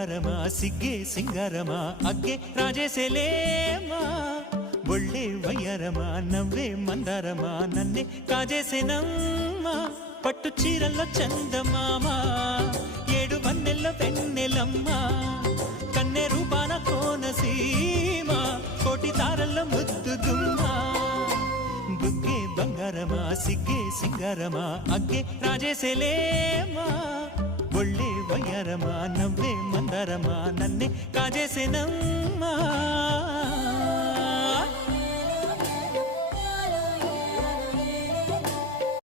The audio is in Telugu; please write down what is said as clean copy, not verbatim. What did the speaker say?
బంగారమా సిగ్గే సింగారమా అగ్గే రాజేసేలేమా ఒళ్ళే వయ్యారమా నవ్వే మందారమా నన్నే కాజేసేనమ్మా పట్టు చీరల్లో చందమామా ఏడు వన్నెల్లో వెన్నెలమ్మా కన్నె రూపాన కోనసీమ కోటి తారల్లో ముద్దుగుమ్మా బుగ్గే బంగారమా సిగ్గే సింగారమా అగ్గే రాజేసేలేమా ఒళ్ళే వయ్యారమా నవ్వే మందారమా నన్నే కాజేసేనమ్మా